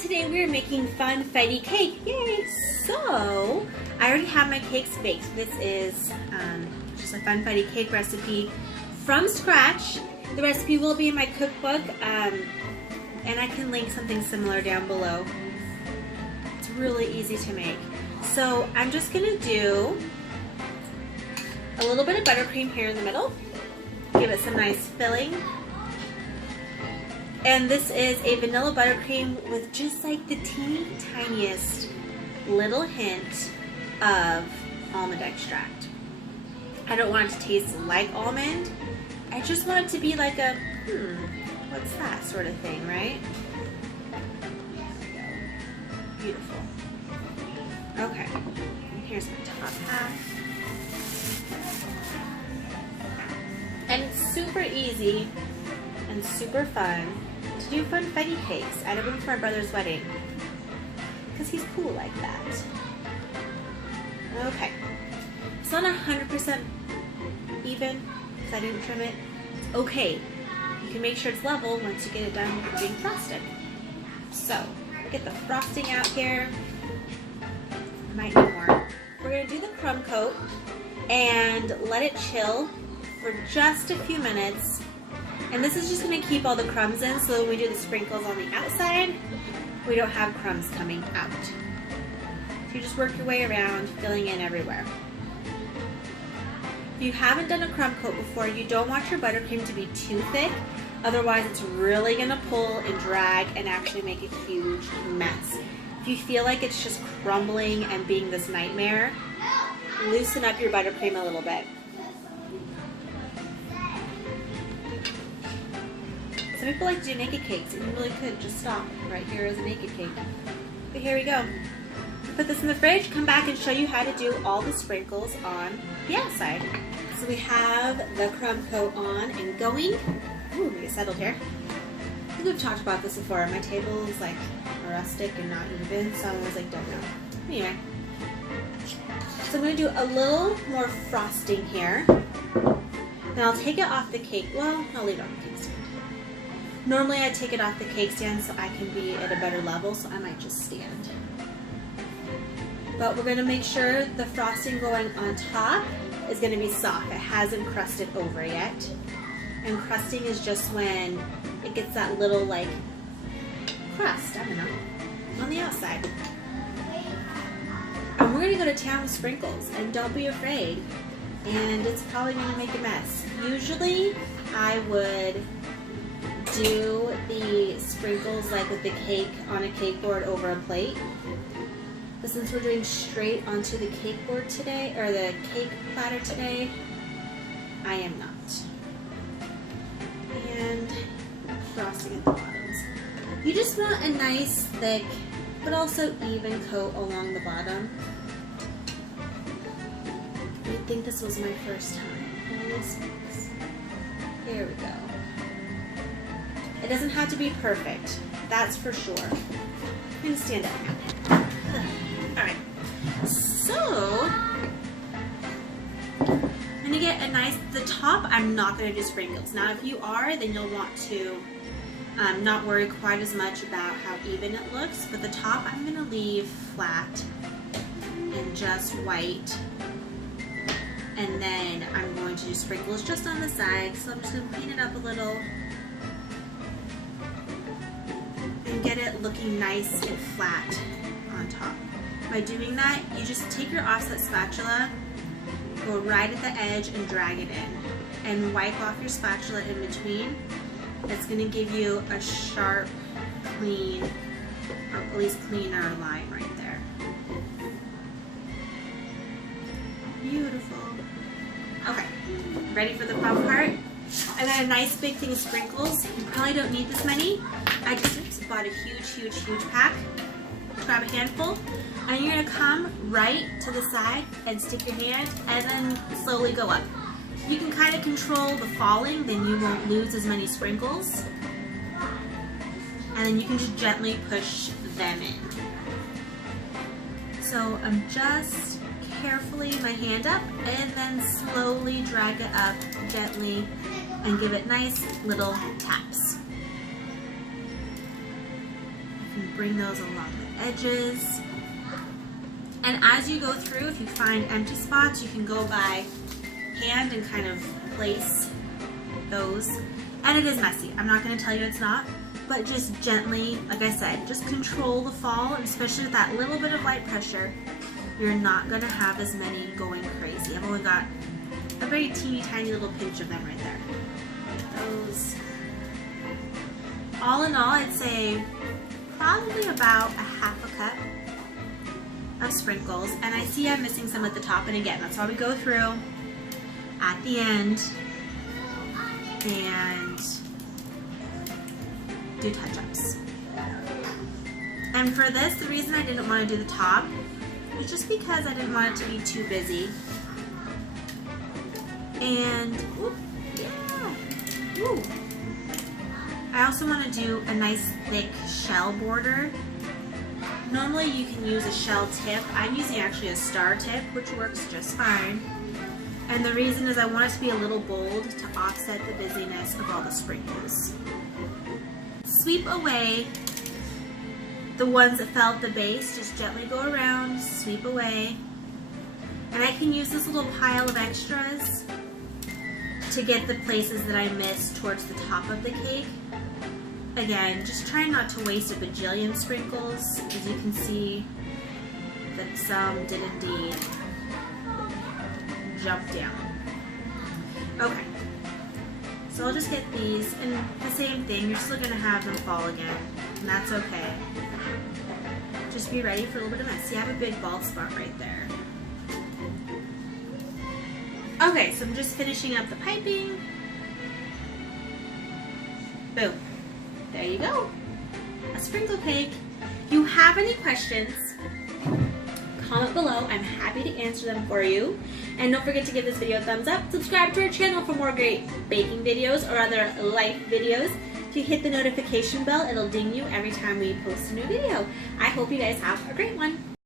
today we are making FUNfetti cake. Yay! So, I already have my cakes baked. This is just a FUNfetti cake recipe from scratch. The recipe will be in my cookbook, and I can link something similar down below. It's really easy to make. So, I'm just going to do a little bit of buttercream here in the middle. Give it some nice filling. And this is a vanilla buttercream with just like the teeny tiniest little hint of almond extract. I don't want it to taste like almond. I just want it to be like a, what's that sort of thing, right? Beautiful. Okay, and here's my top half. And it's super easy and super fun to do FUNfetti cakes. I did one for my brother's wedding because he's cool like that. Okay, it's not 100% even because I didn't trim it. It's okay. You can make sure it's level once you get it done with being frosted. So, get the frosting out here. Might need more. We're going to do the crumb coat and let it chill for just a few minutes. And this is just going to keep all the crumbs in, so when we do the sprinkles on the outside, we don't have crumbs coming out. So you just work your way around, filling in everywhere. If you haven't done a crumb coat before, you don't want your buttercream to be too thick, otherwise it's really going to pull and drag and actually make a huge mess. If you feel like it's just crumbling and being this nightmare, loosen up your buttercream a little bit. Some people like to do naked cakes, and you really could just stop right here as a naked cake. But here we go. Put this in the fridge, come back and show you how to do all the sprinkles on the outside. So we have the crumb coat on and going. Ooh, let me get settled here. I think we've talked about this before. My table is like rustic and not even, so I was like, don't know. Anyway. So I'm going to do a little more frosting here. Then I'll take it off the cake. Well, I'll leave it on the cake stand. Normally I take it off the cake stand so I can be at a better level, so I might just stand. But we're going to make sure the frosting going on top is going to be soft. It hasn't crusted over yet. And crusting is just when it gets that little like crust, I don't know, on the outside. And we're going to go to town with sprinkles, and don't be afraid. And it's probably going to make a mess. Usually I would do the sprinkles like with the cake on a cake board over a plate. But since we're doing straight onto the cake board today, or the cake platter today, I am not. And frosting at the bottoms. You just want a nice thick, but also even coat along the bottom. I think this was my first time. Holy smokes. Here we go. It doesn't have to be perfect, that's for sure. I'm going to stand up now. Alright, so I'm going to get a nice, the top I'm not going to do sprinkles. Now if you are, then you'll want to not worry quite as much about how even it looks, but the top I'm going to leave flat and just white. And then I'm going to do sprinkles just on the side, so I'm just going to clean it up a little. And get it looking nice and flat on top. By doing that, you just take your offset spatula, go right at the edge and drag it in. And wipe off your spatula in between. It's going to give you a sharp, clean, or at least cleaner line right there. Beautiful. Okay, ready for the fun part? I got a nice big thing of sprinkles. You probably don't need this many. I just bought a huge pack. Grab a handful, and you're gonna come right to the side and stick your hand and then slowly go up. You can kind of control the falling, then you won't lose as many sprinkles. And then you can just gently push them in. So I'm just carefully my hand up and then slowly drag it up gently and give it nice little taps. can bring those along the edges. And as you go through, if you find empty spots, you can go by hand and kind of place those. And it is messy. I'm not going to tell you it's not, but just gently, like I said, just control the fall, and especially with that little bit of light pressure, you're not going to have as many going crazy. I've only got a very teeny tiny little pinch of them right there. Those. All in all, I'd say probably about a half a cup of sprinkles, and I see I'm missing some at the top, and again, that's why we go through at the end and do touch-ups. And for this, the reason I didn't want to do the top is just because I didn't want it to be too busy. And, ooh, yeah, ooh. I also want to do a nice thick shell border. Normally you can use a shell tip. I'm using actually a star tip, which works just fine. And the reason is I want it to be a little bold to offset the busyness of all the sprinkles. Sweep away the ones that fell at the base. Just gently go around, sweep away. And I can use this little pile of extras to get the places that I missed towards the top of the cake. Again, just try not to waste a bajillion sprinkles. As you can see that some did indeed jump down. Okay, so I'll just get these, and the same thing, you're still going to have them fall again, and that's okay. Just be ready for a little bit of mess. See, I have a big bald spot right there. Okay, so I'm just finishing up the piping. Boom. There you go. A sprinkle cake. If you have any questions, comment below. I'm happy to answer them for you. And don't forget to give this video a thumbs up. Subscribe to our channel for more great baking videos or other life videos. If you hit the notification bell, it'll ding you every time we post a new video. I hope you guys have a great one.